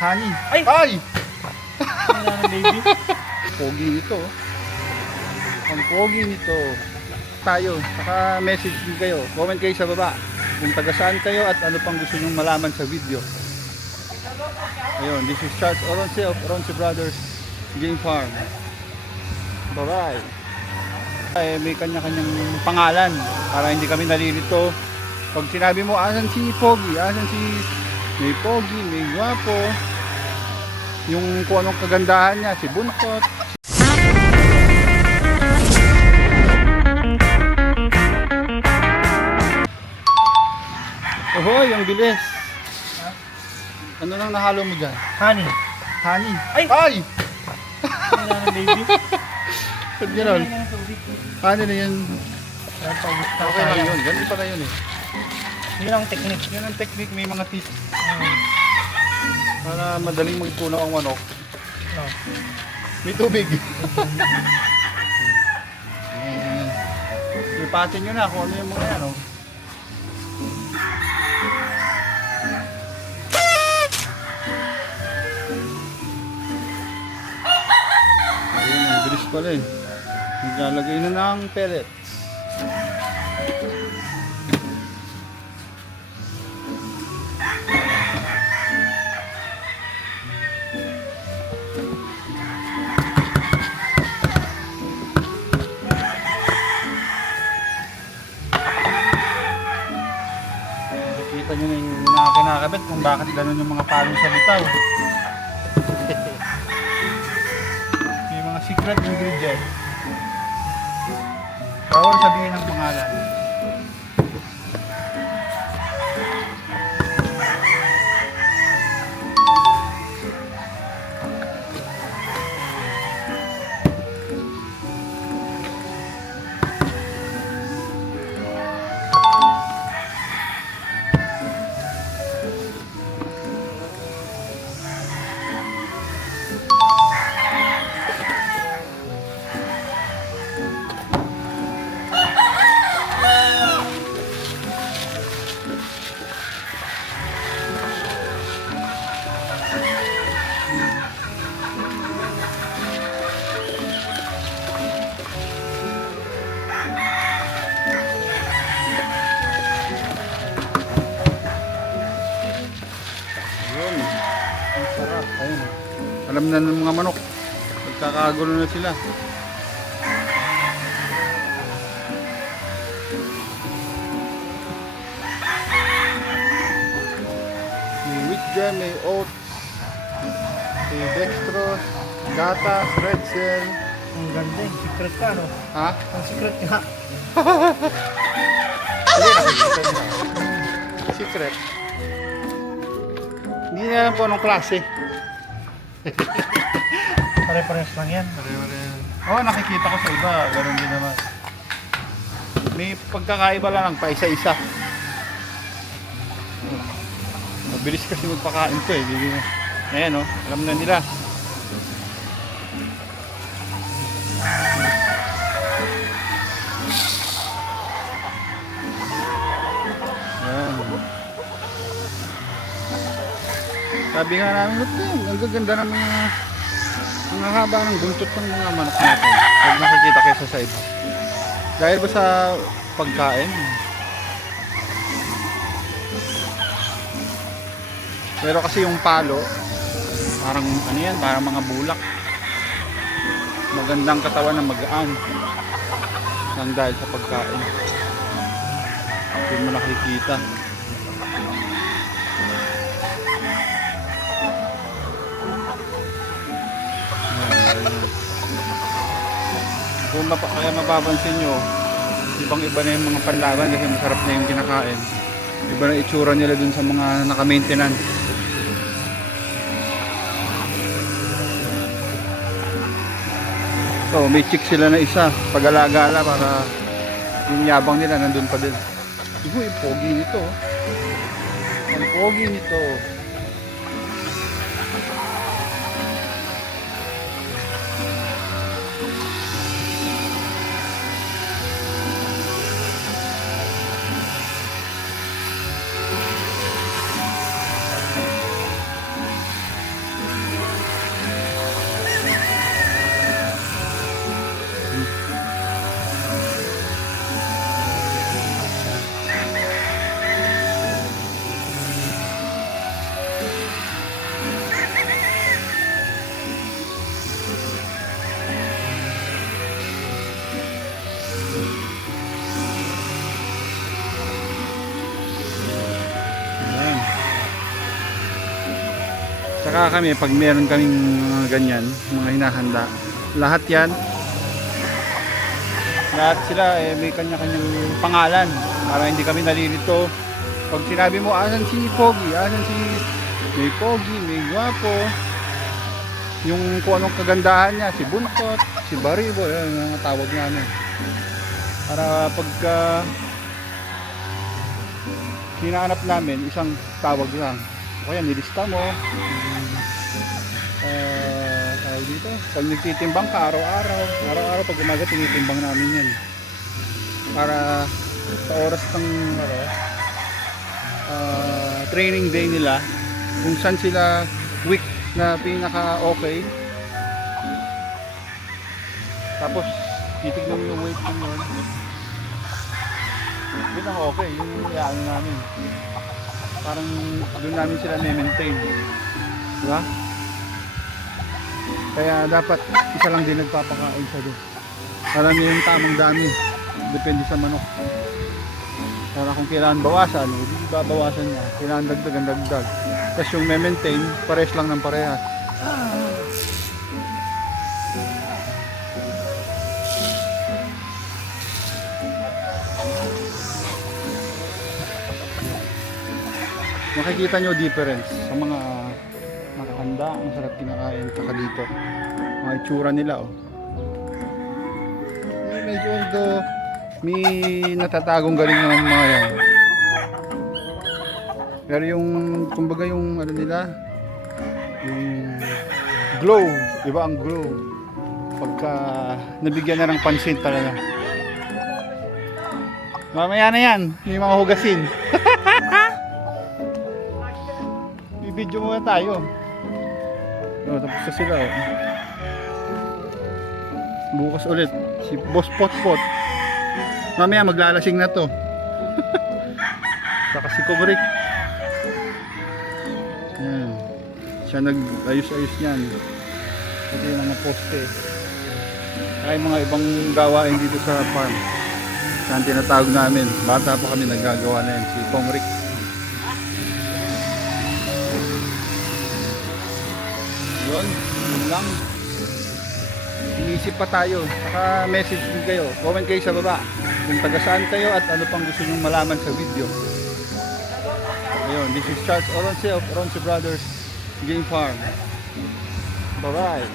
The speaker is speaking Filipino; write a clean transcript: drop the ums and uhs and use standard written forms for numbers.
Honey. Ay! Ay! Wala na, baby. Pogi nito. Ang pogi nito. Tayo. Saka message din kayo. Comment kayo sa baba. Kung taga saan kayo at ano pang gusto nyong malaman sa video. Ayun, this is Charles Oronce of Oronce Brothers Game Farm. Bye-bye. Ay, may kanya-kanyang pangalan para hindi kami nalilito. Pag sinabi mo, asan si Pogi? Asan si... May Pogi, may Gwapo. Yung kung anong kagandahan niya, si Buntot. Ohoy, ang bilis. Ano nang nahalo mo dyan? Honey. Honey. Ay! Ay! Wala na, baby. Ba't gano'n? Wala na, tubig. Ano na yun? Nagpagusta Okay lang tayo. yun. Ganun pala yun eh. Yun ang technique. Yan ang technique. May mga tips. Hmm. Para madaling magtunaw ang manok. No. May tubig. Ipatin nyo na kung ano yung mga yan. Oh. Ayun, ang bilis pala eh. Naglalagay na ng pellets. Kita nyo na yung mga kinakabit kung bakit ganun yung mga palong sa bitaw. May mga secret ingredient. Bawal sabihin ang pangalan. Yun. Ang sarap. Ayun. Alam na ng mga manok. Magkakagulo na sila. May wheat jam, may oats, may dextrose, gatas, pretzel. Ang ganda eh. Secret ka, no? Ha? Ang secret nga. Hindi, nakikita nyo. Secret. Hindi na alam po anong klase. Pare-pares lang yan. Oo, nakikita ko sa iba. Ganun din naman. May pagkakaiba lang pa isa-isa. Mabilis kasi magpakain to eh. Ayan o, alam na nila. Ayan. Sabi nga namin, ang gaganda ng mga haba ng buntot ng mga manok natin. Pag nakikita kayo sa side. Dahil ba sa pagkain? Pero kasi yung palo, parang ano yan, parang mga bulak. Magandang katawan na magaan. Nang dahil sa pagkain. Hindi mo nakikita. Kaya mapapansin nyo, ibang iba na yung mga panlaban kasi masarap na yung kinakain. Iba na itsura nila dun sa mga naka-maintenance. So may chick sila na isa, pag-alagala para yung yabang nila nandun pa din. Uy, pogi nito. Ang pogi nito. Saka kami, pag meron kaming mga ganyan, mga hinahanda, lahat yan, lahat sila may kanya-kanyang pangalan para hindi kami nalilito. Pag sinabi mo, asan si Pogi, asan si may Pogi, may Guwapo, yung kung anong kagandahan niya, si Buntot, si Baribo, yan yung mga tawag namin. Para pagka hinahanap namin, isang tawag lang. Kaya nilista mo, tawag dito, pag nagtitimbang ka araw-araw pag umaga tinitimbang namin yan. Para sa oras ng training day nila, kung saan sila weak na pinaka okay, tapos titignan mo yung weight mo yun ang okay, yung ano namin, parang doon namin sila maintain, diba? Kaya dapat isa lang din nagpapakain sa doon para may yung tamang dami, depende sa manok. Para kung kailangan bawasan, hindi babawasan niya, kailangan dagdag. Tapos yung maintain, pares lang ng parehas. Makikita nyo difference sa mga nakahanda, ang sarap kinakain saka dito. Mga itsura nila oh. Medyo although may natatagong galing ng mga yan. Pero yung kumbaga yung ano nila, yung glow, iba ang glow pagka nabigyan na ng pansin talaga. Mamaya na yan, may mga hugasin. Video muna tayo. Tapos na sila oh. Bukas ulit si Boss Potpot. Mamaya maglalasing na to. Saka si Kobrik. Yan. Siya nag-ayos-ayos niyan. Pati yung mga poste. Kaya mga ibang gawain dito sa farm. Yan tinatawag namin. Bata pa kami naggagawa na yan. Si Kobrik. Yun lang. Inisip pa tayo. Saka message din kayo. Comment kayo sa baba kung taga saan kayo at ano pang gusto nyong malaman sa video. Ayun, this is Charles Oronce of Oronce Brothers Game Farm. Bye bye.